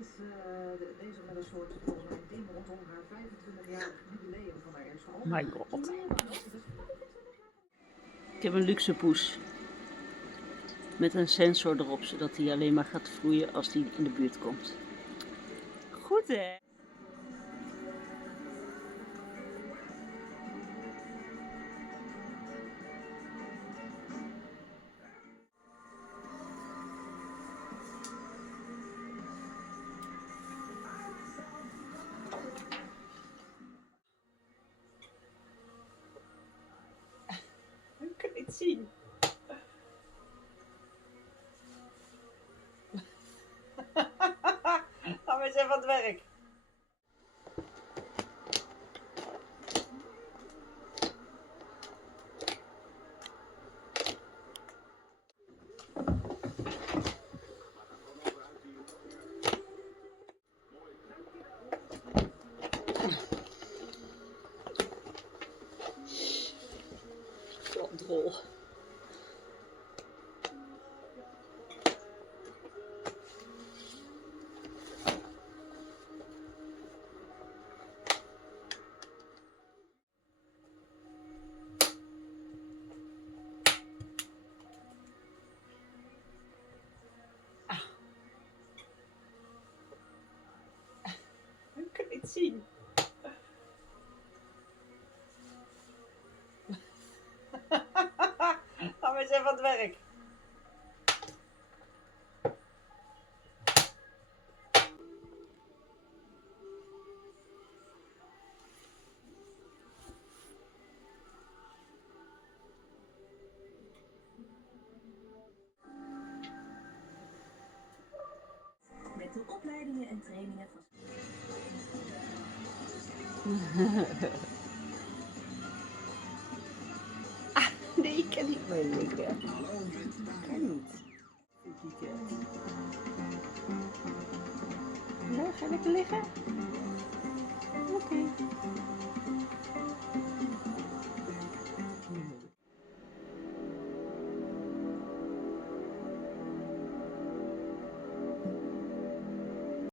is bezig met een soort volgens mij ding rondom haar 25-jarig jubileum van haar eerste album. My god. Ik heb een luxe poes. Met een sensor erop, zodat hij alleen maar gaat vloeien als hij in de buurt komt. Goed hè? Ik kan niet zien. Gaan we eens even aan het werk. Drol. Ik kan niet zien. Gaan we eens even aan het werk. Met de opleidingen en trainingen van... Nee, ik kan niet meer liggen. Kan niet. Nou, ga lekker liggen. Oké.